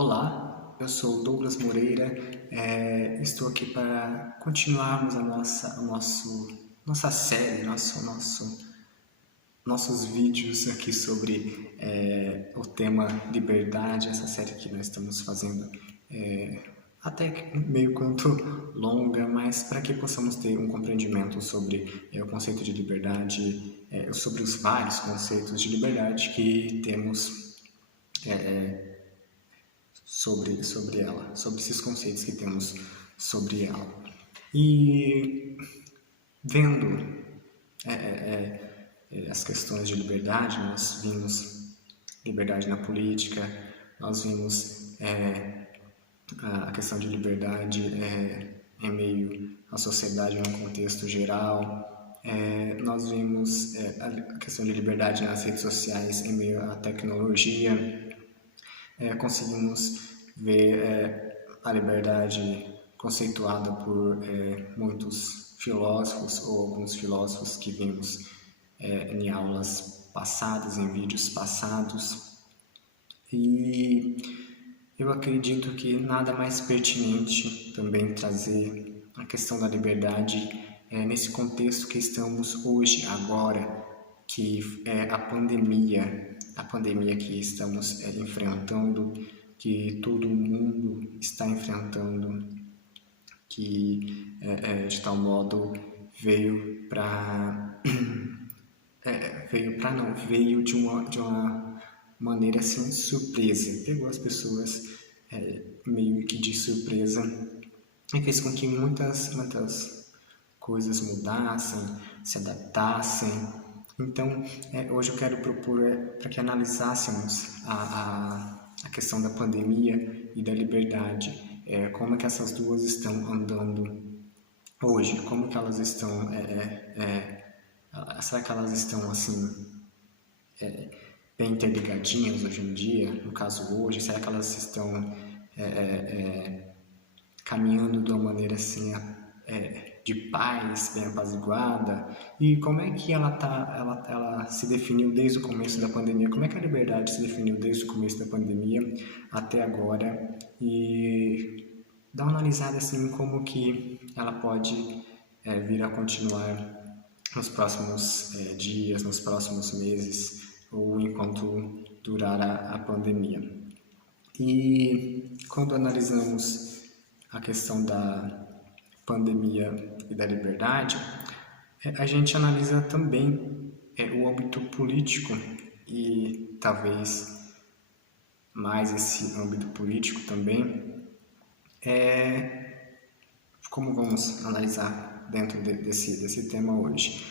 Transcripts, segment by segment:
Olá, eu sou Douglas Moreira, estou aqui para continuarmos nossa série, nossos vídeos aqui sobre o tema liberdade, essa série que nós estamos fazendo até que meio quanto longa, mas para que possamos ter um compreendimento sobre o conceito de liberdade, sobre os vários conceitos de liberdade que temos sobre ela, sobre esses conceitos que temos sobre ela. E vendo as questões de liberdade, nós vimos liberdade na política, nós vimos a questão de liberdade em meio à sociedade num contexto geral, nós vimos a questão de liberdade nas redes sociais em meio à tecnologia, conseguimos ver a liberdade conceituada por muitos filósofos ou alguns filósofos que vimos em aulas passadas, em vídeos passados. E eu acredito que nada mais pertinente também trazer a questão da liberdade nesse contexto que estamos hoje, agora, que é a pandemia que estamos enfrentando, que todo mundo está enfrentando, que de tal modo veio de uma maneira assim surpresa, pegou as pessoas meio que de surpresa e fez com que muitas coisas mudassem, se adaptassem. Então, hoje eu quero propor para que analisássemos a questão da pandemia e da liberdade, como é que essas duas estão andando hoje, como que elas estão, será que elas estão assim, bem interligadinhas hoje em dia, no caso hoje, será que elas estão caminhando de uma maneira assim, de paz, bem apaziguada, e como é que ela se definiu desde o começo da pandemia, como é que a liberdade se definiu desde o começo da pandemia até agora, e dar uma analisada assim como que ela pode vir a continuar nos próximos dias, nos próximos meses, ou enquanto durar a pandemia. E quando analisamos a questão da pandemia e da liberdade, a gente analisa também o âmbito político e talvez mais esse âmbito político também, como vamos analisar dentro desse tema hoje.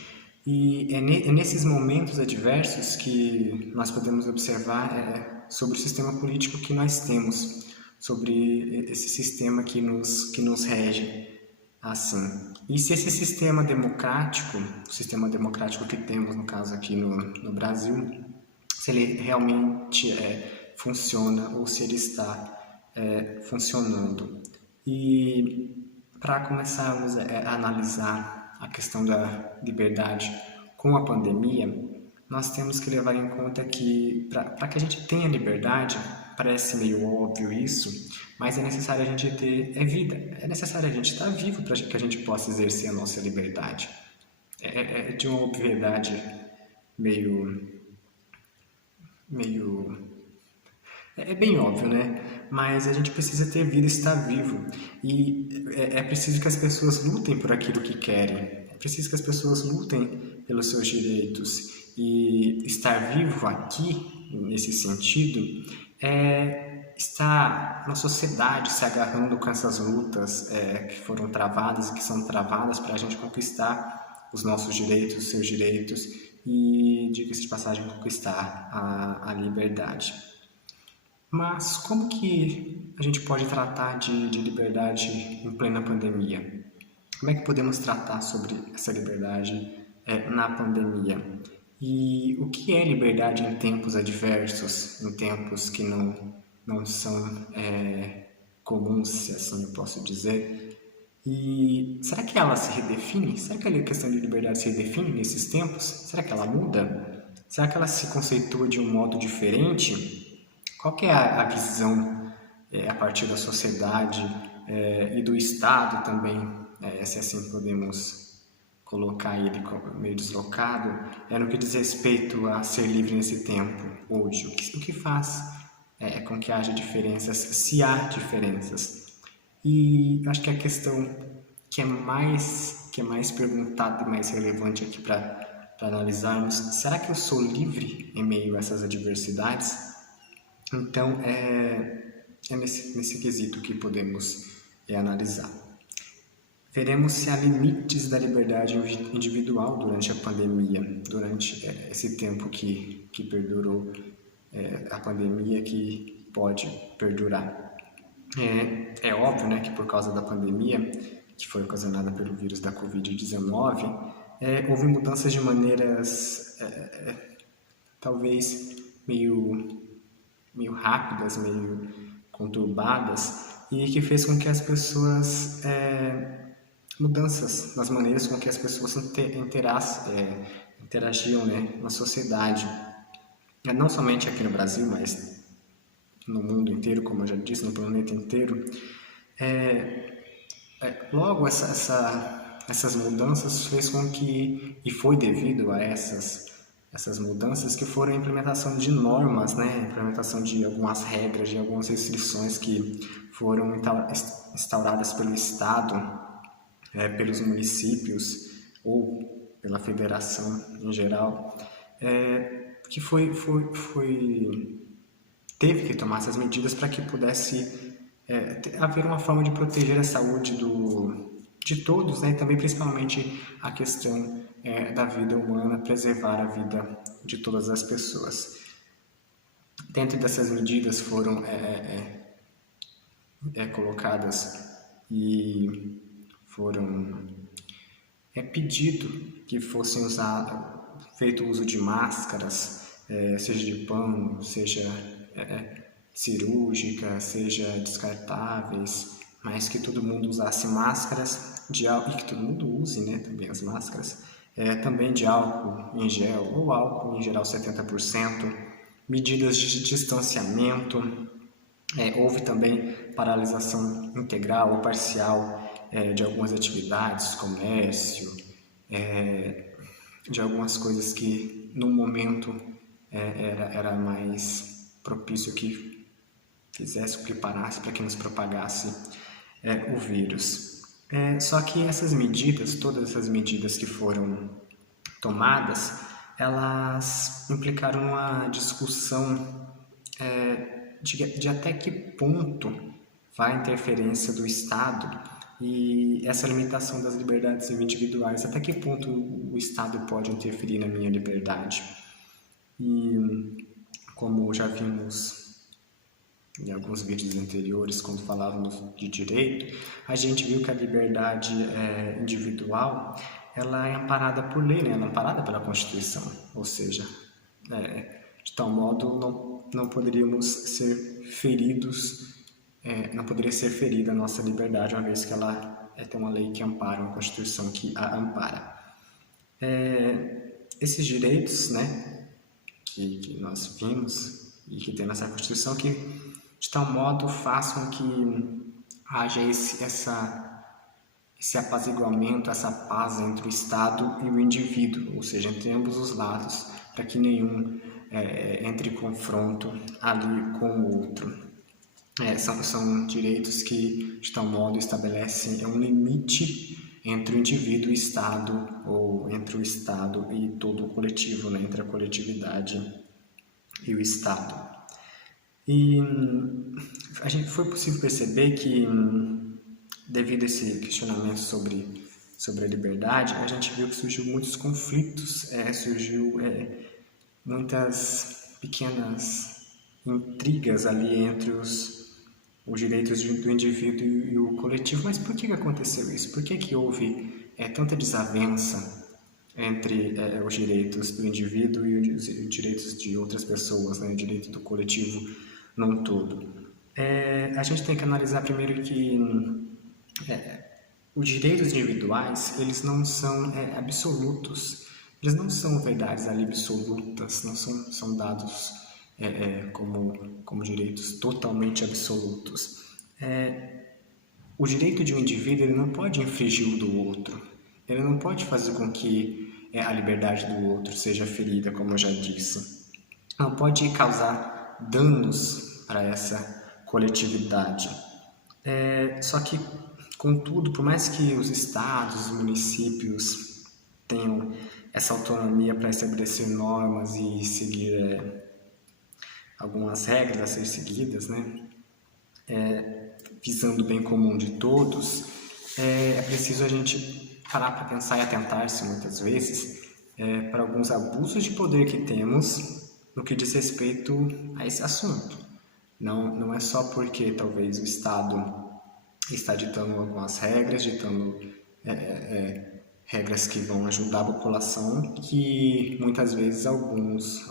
E é nesses momentos adversos que nós podemos observar sobre o sistema político que nós temos, sobre esse sistema que nos rege, assim. E se esse sistema democrático, o sistema democrático que temos, no caso aqui no Brasil, se ele realmente funciona ou se ele está funcionando. E para começarmos a analisar a questão da liberdade com a pandemia, nós temos que levar em conta que para que a gente tenha liberdade, parece meio óbvio isso, mas é necessário a gente ter vida, é necessário a gente estar vivo para que a gente possa exercer a nossa liberdade. É de uma obviedade meio é bem óbvio, né? Mas a gente precisa ter vida e estar vivo. E é preciso que as pessoas lutem por aquilo que querem. É preciso que as pessoas lutem pelos seus direitos. E estar vivo aqui, nesse sentido, é estar na sociedade se agarrando com essas lutas que foram travadas e que são travadas para a gente conquistar os nossos direitos, os seus direitos e, diga-se de passagem, conquistar a liberdade. Mas como que a gente pode tratar de liberdade em plena pandemia? Como é que podemos tratar sobre essa liberdade na pandemia? E o que é liberdade em tempos adversos, em tempos que não são comuns, se assim eu posso dizer? E será que ela se redefine? Será que a questão de liberdade se redefine nesses tempos? Será que ela muda? Será que ela se conceitua de um modo diferente? Qual que é a visão a partir da sociedade e do Estado também, se assim podemos colocar ele meio deslocado, no que diz respeito a ser livre nesse tempo, hoje. O que faz com que haja diferenças, se há diferenças. E acho que a questão que é mais perguntada e mais relevante aqui para analisarmos, será que eu sou livre em meio a essas adversidades? Então, é nesse quesito que podemos analisar. Veremos se há limites da liberdade individual durante a pandemia, durante esse tempo que perdurou, a pandemia que pode perdurar. É óbvio, né, que por causa da pandemia, que foi ocasionada pelo vírus da Covid-19, houve mudanças de maneiras talvez meio rápidas, meio conturbadas, e que fez com que as pessoas mudanças nas maneiras com que as pessoas interagiam, né, na sociedade, não somente aqui no Brasil, mas no mundo inteiro, como eu já disse, no planeta inteiro. Logo essas mudanças fez com que, e foi devido a essas mudanças, que foram a implementação de normas, né, a implementação de algumas regras, de algumas restrições que foram instauradas pelo Estado, pelos municípios ou pela federação em geral, que teve que tomar essas medidas para que pudesse haver uma forma de proteger a saúde de todos, né? E também principalmente a questão da vida humana, preservar a vida de todas as pessoas. Dentro dessas medidas foram colocadas e foram pedido que fossem feito uso de máscaras, seja de pano, seja cirúrgica, seja descartáveis, mas que todo mundo usasse máscaras de álcool, e que todo mundo use, né, também as máscaras, também de álcool em gel, ou álcool em geral 70%, medidas de distanciamento, houve também paralisação integral ou parcial de algumas atividades, comércio, de algumas coisas que no momento era mais propício que fizesse o que parasse para que nos propagasse o vírus. Só que essas medidas, todas essas medidas que foram tomadas, elas implicaram numa discussão de até que ponto vai a interferência do Estado e essa limitação das liberdades individuais, até que ponto o Estado pode interferir na minha liberdade. E como já vimos em alguns vídeos anteriores, quando falávamos de direito, a gente viu que a liberdade individual ela é amparada por lei, né? Ela é amparada pela Constituição, ou seja, de tal modo não poderíamos ser feridos, não poderia ser ferida a nossa liberdade, uma vez que ela tem uma lei que ampara, uma Constituição que a ampara. Esses direitos, né, que nós vimos e que tem nessa Constituição, que de tal modo façam que haja esse apaziguamento, essa paz entre o Estado e o indivíduo, ou seja, entre ambos os lados, para que nenhum entre em confronto ali com o outro. São direitos que, de tal modo, estabelecem um limite entre o indivíduo e o Estado, ou entre o Estado e todo o coletivo, né? Entre a coletividade e o Estado. E foi possível perceber que, devido a esse questionamento sobre a liberdade, a gente viu que surgiu muitos conflitos, surgiu muitas pequenas intrigas ali entre os direitos do indivíduo e o coletivo. Mas por que aconteceu isso? Por que houve tanta desavença entre os direitos do indivíduo e os direitos de outras pessoas, né? O direito do coletivo num todo? A gente tem que analisar primeiro que os direitos individuais, eles não são absolutos, eles não são verdades ali absolutas, não são dados como direitos totalmente absolutos. O direito de um indivíduo ele não pode infringir o do outro, ele não pode fazer com que a liberdade do outro seja ferida, como eu já disse. Não pode causar danos para essa coletividade. Só que, contudo, por mais que os estados, os municípios tenham essa autonomia para estabelecer normas e seguir algumas regras a ser seguidas, né? Visando o bem comum de todos, é preciso a gente parar para pensar e atentar-se muitas vezes para alguns abusos de poder que temos no que diz respeito a esse assunto. Não é só porque talvez o Estado está ditando algumas regras, regras que vão ajudar a população, que muitas vezes alguns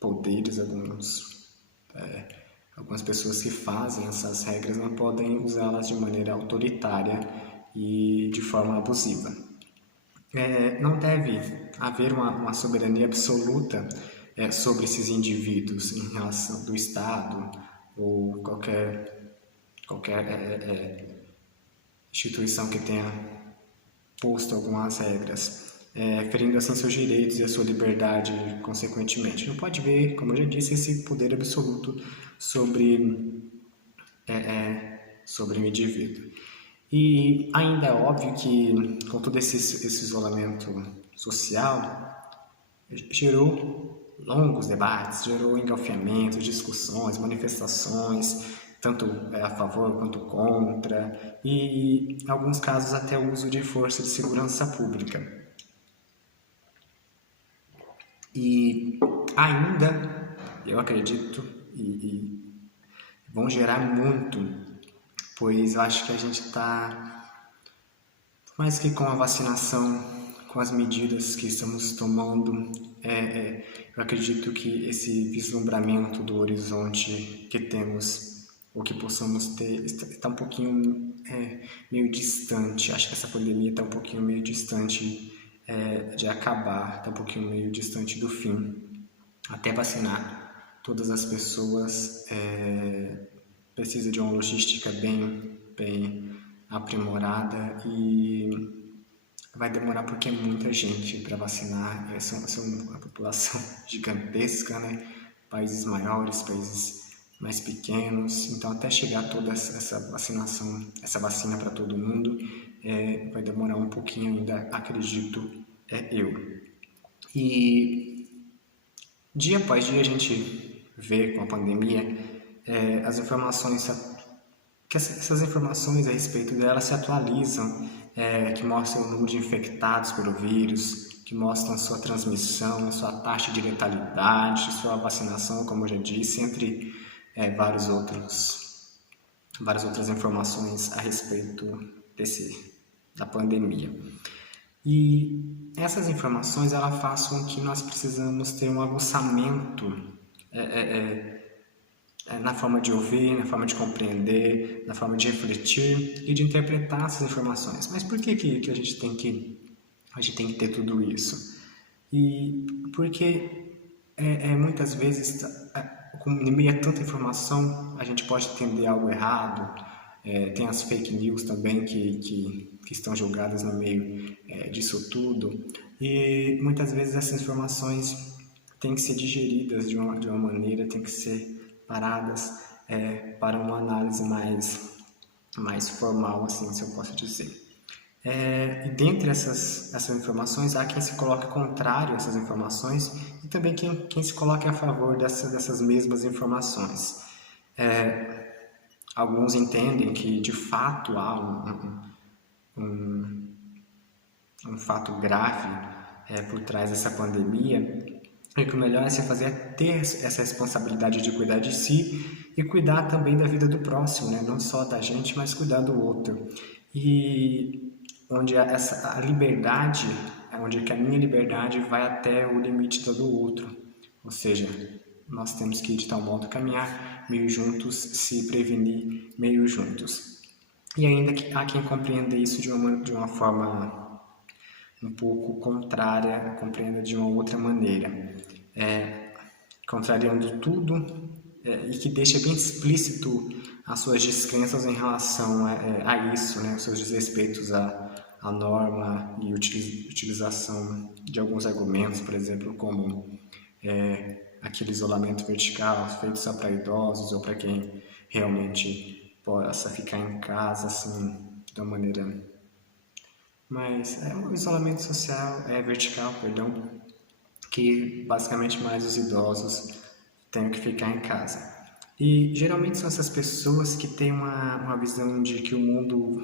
poderes, algumas pessoas que fazem essas regras não podem usá-las de maneira autoritária e de forma abusiva. Não deve haver uma soberania absoluta sobre esses indivíduos em relação do Estado ou qualquer instituição que tenha posto algumas regras, ferindo assim seus direitos e a sua liberdade consequentemente. Não pode ver, como eu já disse, esse poder absoluto sobre o indivíduo. E ainda é óbvio que, com todo esse isolamento social, gerou longos debates, gerou engalfinhamentos, discussões, manifestações, tanto a favor quanto contra, e em alguns casos até o uso de força de segurança pública. E ainda, eu acredito, e vão gerar muito, pois eu acho que a gente está, mais que com a vacinação, com as medidas que estamos tomando, eu acredito que esse vislumbramento do horizonte que temos, ou que possamos ter, está um pouquinho meio distante. Acho que essa pandemia está um pouquinho meio distante de acabar, está um pouquinho meio distante do fim. Até vacinar todas as pessoas precisa de uma logística bem aprimorada e vai demorar porque é muita gente para vacinar. Essa é uma população gigantesca, né? Países maiores, países mais pequenos. Então, até chegar toda essa vacinação, essa vacina para todo mundo, vai demorar um pouquinho ainda, acredito eu. E dia após dia a gente vê com a pandemia as informações, que essas informações a respeito dela se atualizam, que mostram o número de infectados pelo vírus, que mostram sua transmissão, sua taxa de letalidade, sua vacinação, como eu já disse, entre várias outras informações a respeito da pandemia. E essas informações ela faz com que nós precisamos ter um aguçamento na forma de ouvir, na forma de compreender, na forma de refletir e de interpretar essas informações. Mas por que a gente tem que ter tudo isso? E porque muitas vezes, em meio a tanta informação, a gente pode entender algo errado. Tem as fake news também que estão jogadas no meio disso tudo. E muitas vezes essas informações têm que ser digeridas de uma maneira, têm que ser paradas para uma análise mais formal, assim, se eu posso dizer. E dentre essas informações, há quem se coloque contrário a essas informações e também quem se coloque a favor dessas mesmas informações. Alguns entendem que, de fato, há um fato grave por trás dessa pandemia, e que o melhor é se fazer ter essa responsabilidade de cuidar de si e cuidar também da vida do próximo, né? Não só da gente, mas cuidar do outro. E onde a liberdade, onde que a minha liberdade vai até o limite da do outro. Ou seja, nós temos que de tal modo caminhar meio juntos, se prevenir meio juntos. E ainda que há quem compreenda isso de uma forma um pouco contrária, compreenda de uma outra maneira. contrariando tudo, e que deixa bem explícito as suas descrenças em relação a isso, né? Os seus desrespeitos à norma e utilização de alguns argumentos, por exemplo, como aquele isolamento vertical feito só para idosos ou para quem realmente possa ficar em casa assim de uma maneira mais um isolamento social vertical, perdão, que basicamente mais os idosos têm que ficar em casa. E geralmente são essas pessoas que têm uma visão de que o mundo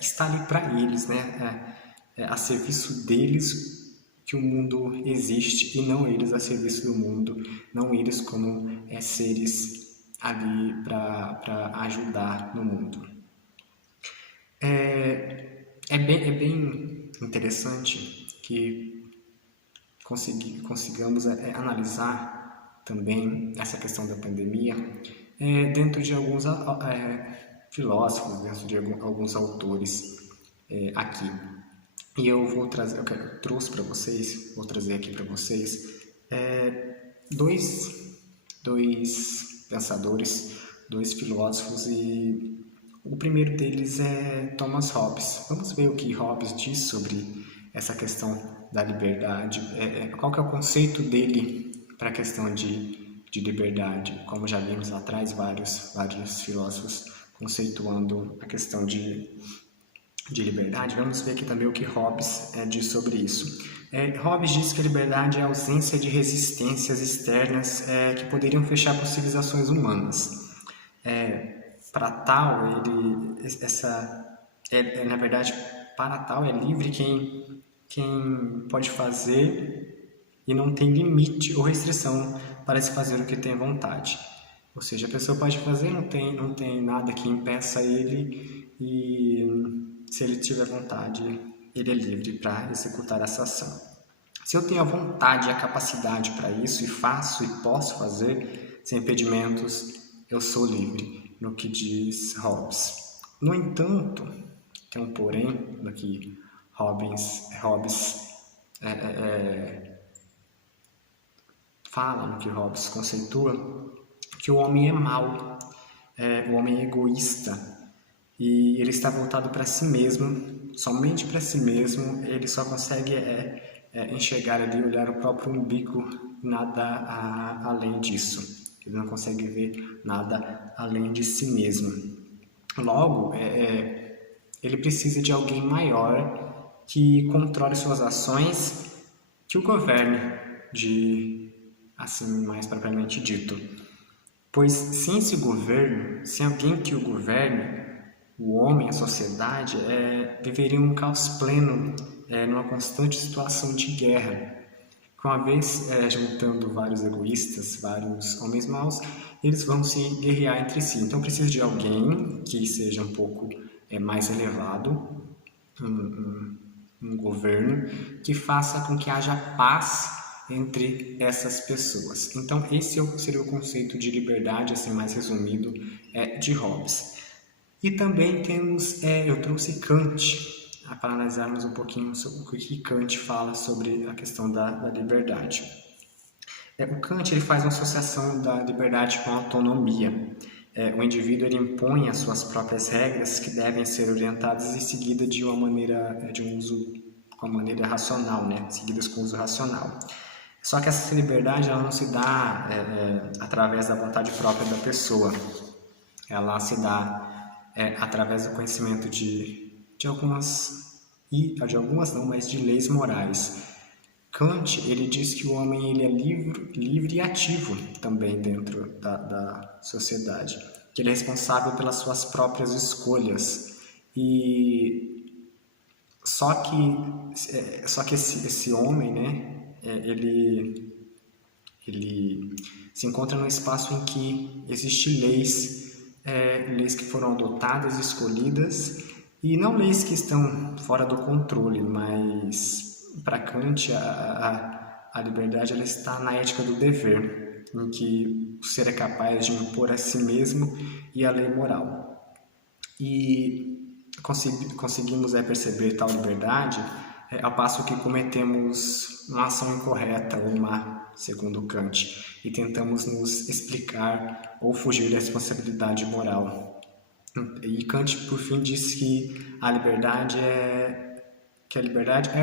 está ali para eles, né? A serviço deles que o mundo existe e não eles a serviço do mundo, não eles como seres ali para ajudar no mundo. É bem interessante que consigamos analisar também essa questão da pandemia dentro de alguns filósofos, dentro de alguns autores aqui. E eu vou trazer, vou trazer aqui para vocês dois pensadores, dois filósofos, e o primeiro deles é Thomas Hobbes. Vamos ver o que Hobbes diz sobre essa questão da liberdade, qual que é o conceito dele para a questão de liberdade. Como já vimos lá atrás, vários filósofos conceituando a questão de liberdade. Vamos ver aqui também o que Hobbes diz sobre isso. Hobbes diz que a liberdade é a ausência de resistências externas que poderiam fechar possíveis ações humanas. Para tal, na verdade, para tal é livre quem pode fazer e não tem limite ou restrição para se fazer o que tem vontade. Ou seja, a pessoa pode fazer, não tem nada que impeça ele, e se ele tiver vontade, ele é livre para executar essa ação. Se eu tenho a vontade e a capacidade para isso, e faço e posso fazer sem impedimentos, eu sou livre, no que diz Hobbes. No entanto, tem um porém no que Hobbes fala, no que Hobbes conceitua, que o homem é mau, o homem é egoísta, e ele está voltado para si mesmo, somente para si mesmo. Ele só consegue enxergar ali, olhar o próprio umbigo, nada além disso. Ele não consegue ver nada além de si mesmo. Logo, ele precisa de alguém maior que controle suas ações, que o governe, assim mais propriamente dito. Pois sem esse governo, sem alguém que o governe, o homem, a sociedade, viveria um caos pleno, numa constante situação de guerra. Uma vez juntando vários egoístas, vários homens maus, eles vão se guerrear entre si. Então precisa de alguém que seja um pouco mais elevado, um governo, que faça com que haja paz entre essas pessoas. Então esse seria o conceito de liberdade, assim mais resumido, de Hobbes. E também temos, eu trouxe Kant, para analisarmos um pouquinho sobre o que Kant fala sobre a questão da liberdade. O Kant ele faz uma associação da liberdade com a autonomia. O indivíduo ele impõe as suas próprias regras que devem ser orientadas e seguidas de uma maneira com a maneira racional, né? Seguidas com uso racional. Só que essa liberdade ela não se dá através da vontade própria da pessoa. Ela se dá através do conhecimento de leis morais. Kant ele diz que o homem ele é livre e ativo também dentro da sociedade, que ele é responsável pelas suas próprias escolhas. E só que esse homem, né, ele se encontra num espaço em que existem leis que foram adotadas e escolhidas, e não leis que estão fora do controle, mas para Kant a liberdade ela está na ética do dever, em que o ser é capaz de impor a si mesmo e a lei moral. E conseguimos perceber tal liberdade ao passo que cometemos uma ação incorreta ou má, segundo Kant, e tentamos nos explicar ou fugir da responsabilidade moral. E Kant, por fim, diz que a liberdade é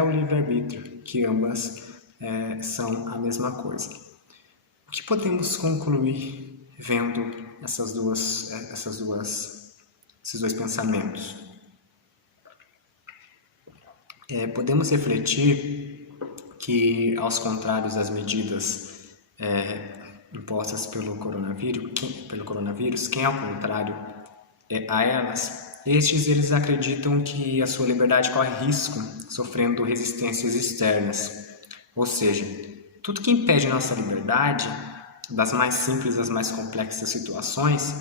o livre-arbítrio, que ambas são a mesma coisa. O que podemos concluir vendo esses dois pensamentos? Podemos refletir que, aos contrários das medidas impostas pelo coronavírus, quem ao contrário a elas, eles acreditam que a sua liberdade corre risco, sofrendo resistências externas. Ou seja, tudo que impede nossa liberdade, das mais simples às mais complexas situações,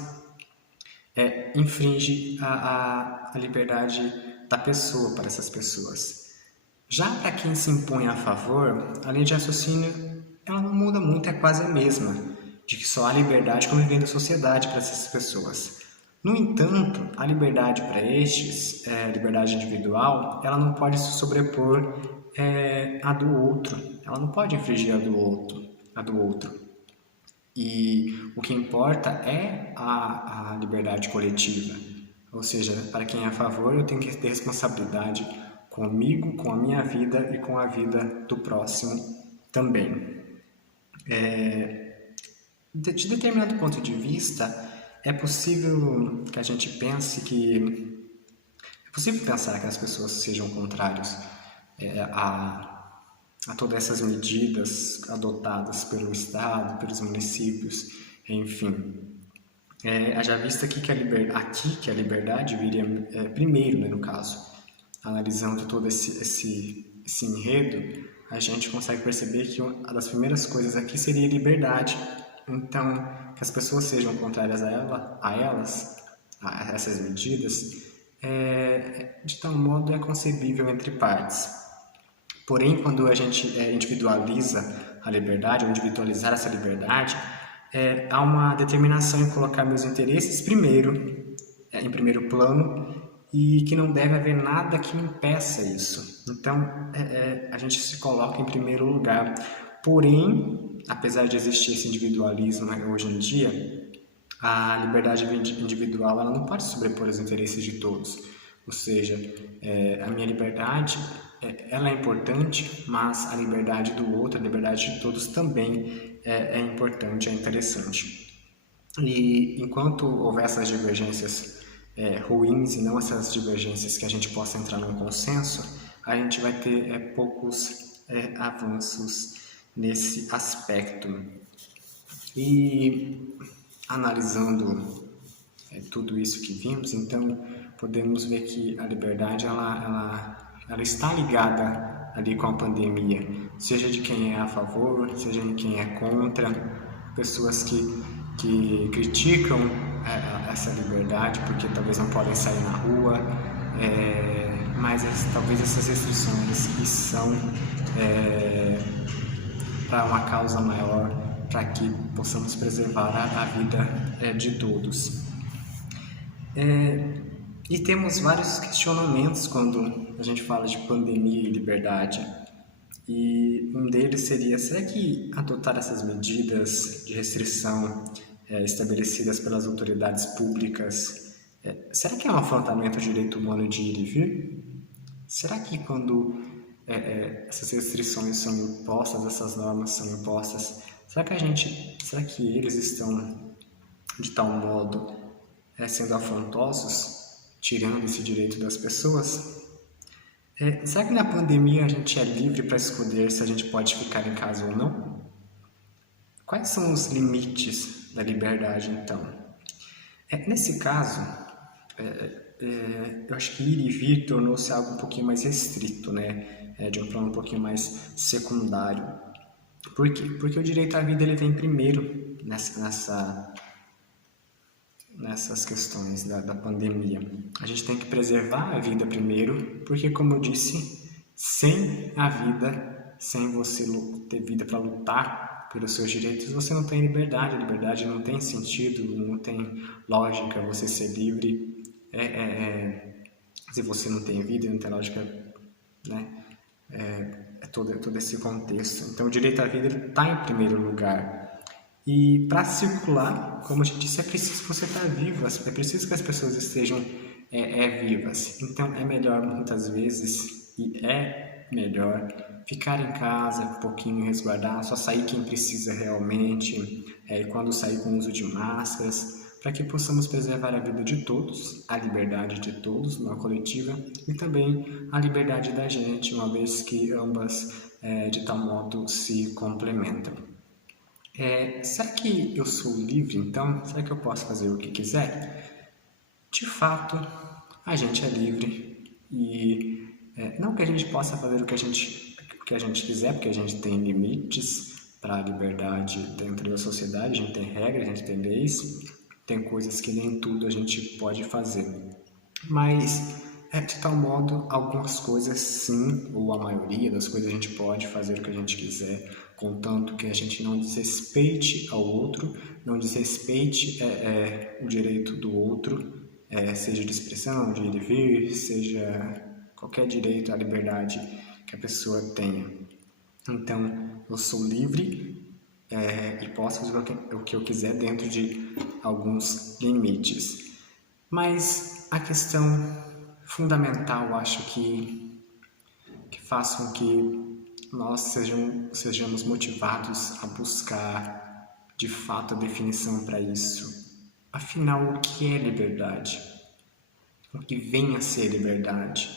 infringe a liberdade da pessoa para essas pessoas. Já para quem se impõe a favor, a linha de raciocínio ela não muda muito, é quase a mesma, de que só há liberdade convivendo em sociedade para essas pessoas. No entanto, a liberdade para estes, a liberdade individual, ela não pode se sobrepor à do outro, ela não pode infringir a do outro. E o que importa é a liberdade coletiva. Ou seja, para quem é a favor, eu tenho que ter responsabilidade comigo, com a minha vida e com a vida do próximo também. De determinado ponto de vista, é possível que a gente pense que... É possível pensar que as pessoas sejam contrárias a todas essas medidas adotadas pelo Estado, pelos municípios, enfim. Já visto aqui que a liberdade viria primeiro, né, no caso. Analisando todo esse enredo, a gente consegue perceber que uma das primeiras coisas aqui seria liberdade. Então, que as pessoas sejam contrárias a essas medidas, de tal modo é concebível entre partes. Porém, quando a gente individualiza a liberdade, ou individualizar essa liberdade, há uma determinação em colocar meus interesses em primeiro plano, e que não deve haver nada que impeça isso. Então, a gente se coloca em primeiro lugar. Porém, apesar de existir esse individualismo hoje em dia, a liberdade individual ela não pode sobrepor os interesses de todos. Ou seja, a minha liberdade ela é importante, mas a liberdade do outro, a liberdade de todos também é importante, é interessante. E enquanto houver essas divergências ruins e não essas divergências que a gente possa entrar num consenso, a gente vai ter poucos avanços nesse aspecto. E analisando tudo isso que vimos, então podemos ver que a liberdade ela está ligada ali com a pandemia, seja de quem é a favor, seja de quem é contra, pessoas que criticam essa liberdade porque talvez não podem sair na rua, mas talvez essas restrições que são para uma causa maior, para que possamos preservar a vida de todos. E temos vários questionamentos quando a gente fala de pandemia e liberdade. E um deles seria, será que adotar essas medidas de restrição estabelecidas pelas autoridades públicas, será que é um afrontamento ao direito humano de ir e vir? Será que quando essas restrições são impostas, essas normas são impostas, será que eles estão de tal modo sendo afrontosos, tirando esse direito das pessoas? Será que na pandemia a gente é livre para escolher se a gente pode ficar em casa ou não? Quais são os limites da liberdade, então? Nesse caso, eu acho que ir e vir tornou-se algo um pouquinho mais restrito, né? De um plano um pouquinho mais secundário. Por quê? Porque o direito à vida ele vem primeiro nessas questões da pandemia. A gente tem que preservar a vida primeiro, porque, como eu disse, sem a vida, sem você ter vida para lutar pelos seus direitos, você não tem liberdade. A liberdade não tem sentido, não tem lógica você ser livre. Se você não tem vida, não tem lógica, né? todo esse contexto. Então, o direito à vida está em primeiro lugar. E para circular, como a gente disse, é preciso você estar vivo, é preciso que as pessoas estejam vivas. Então, é melhor muitas vezes, e é melhor, ficar em casa um pouquinho, resguardar, só sair quem precisa realmente, e quando sair com o uso de máscaras, para que possamos preservar a vida de todos, a liberdade de todos, numa coletiva, e também a liberdade da gente, uma vez que ambas, de tal modo, se complementam. Será que eu sou livre, então? Será que eu posso fazer o que quiser? De fato, a gente é livre e não que a gente possa fazer o que a gente quiser, porque a gente tem limites para a liberdade dentro da sociedade, a gente tem regras, a gente tem leis, tem coisas que nem tudo a gente pode fazer. Mas, de tal modo, algumas coisas sim, ou a maioria das coisas a gente pode fazer o que a gente quiser, contanto que a gente não desrespeite ao outro, não desrespeite o direito do outro, seja de expressão, de ir e vir, seja qualquer direito à liberdade que a pessoa tenha. Então, eu sou livre e posso fazer o que eu quiser dentro de alguns limites. Mas a questão fundamental, acho que faz com que nós sejamos motivados a buscar de fato a definição para isso. Afinal, o que é liberdade? O que vem a ser liberdade?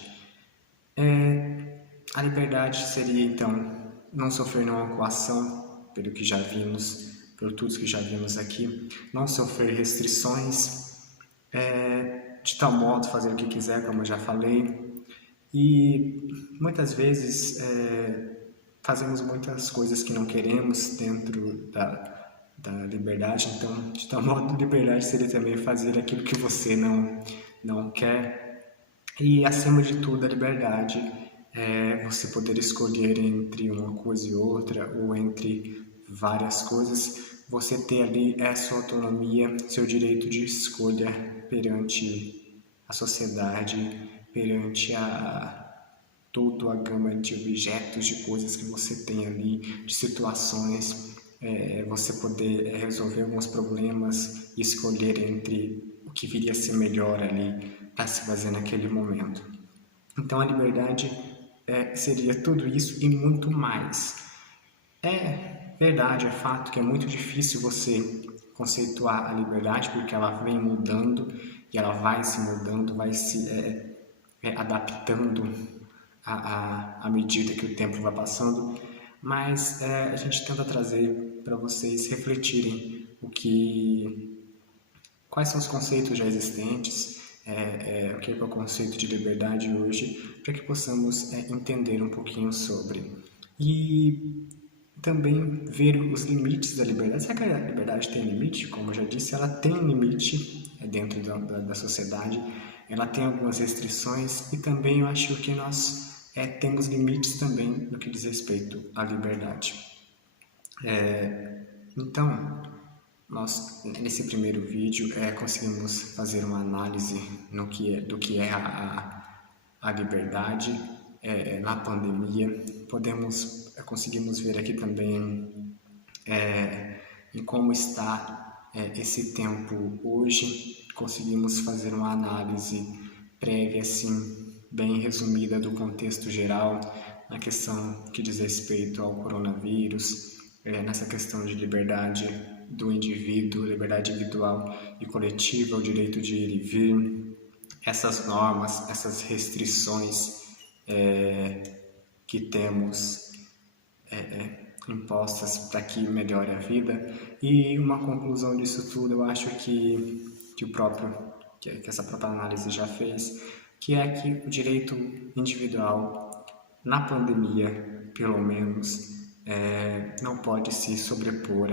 A liberdade seria, então, não sofrer nenhuma coação, pelo que já vimos, por tudo que já vimos aqui, não sofrer restrições, de tal modo fazer o que quiser, como eu já falei, e muitas vezes fazemos muitas coisas que não queremos dentro da liberdade, então de tal modo liberdade seria também fazer aquilo que você não quer. E acima de tudo a liberdade é você poder escolher entre uma coisa e outra, ou entre várias coisas, você ter ali a sua autonomia, seu direito de escolha perante a sociedade, perante toda a gama de objetos, de coisas que você tem ali, de situações, você poder resolver alguns problemas e escolher entre o que viria a ser melhor ali para se fazer naquele momento. Então a liberdade seria tudo isso e muito mais. É verdade, é fato que é muito difícil você conceituar a liberdade porque ela vem mudando e ela vai se mudando, vai se adaptando à medida que o tempo vai passando, mas a gente tenta trazer para vocês refletirem quais são os conceitos já existentes, o que é o conceito de liberdade hoje, para que possamos entender um pouquinho sobre. E também ver os limites da liberdade. Será que a liberdade tem limite? Como eu já disse, ela tem limite dentro da sociedade, ela tem algumas restrições e também eu acho que nós temos limites também no que diz respeito à liberdade. Então, nós nesse primeiro vídeo conseguimos fazer uma análise do que é a liberdade na pandemia. Conseguimos ver aqui também em como está esse tempo hoje. Conseguimos fazer uma análise prévia, assim, bem resumida do contexto geral, na questão que diz respeito ao coronavírus, nessa questão de liberdade do indivíduo, liberdade individual e coletiva, o direito de ir e vir, essas normas, essas restrições que temos impostas para que melhore a vida. E uma conclusão disso tudo, eu acho que essa própria análise já fez, que é que o direito individual na pandemia, pelo menos, não pode se sobrepor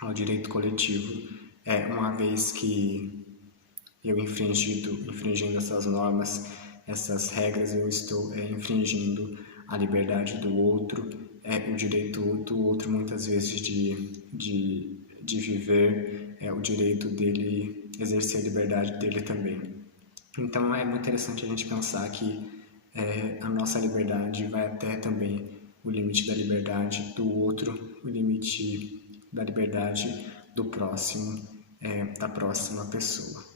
ao direito coletivo, uma vez que eu infringindo essas normas, essas regras, eu estou infringindo a liberdade do outro, o direito do outro muitas vezes de viver, o direito dele exercer a liberdade dele também. Então é muito interessante a gente pensar que a nossa liberdade vai até também o limite da liberdade do outro, o limite da liberdade do próximo, da próxima pessoa.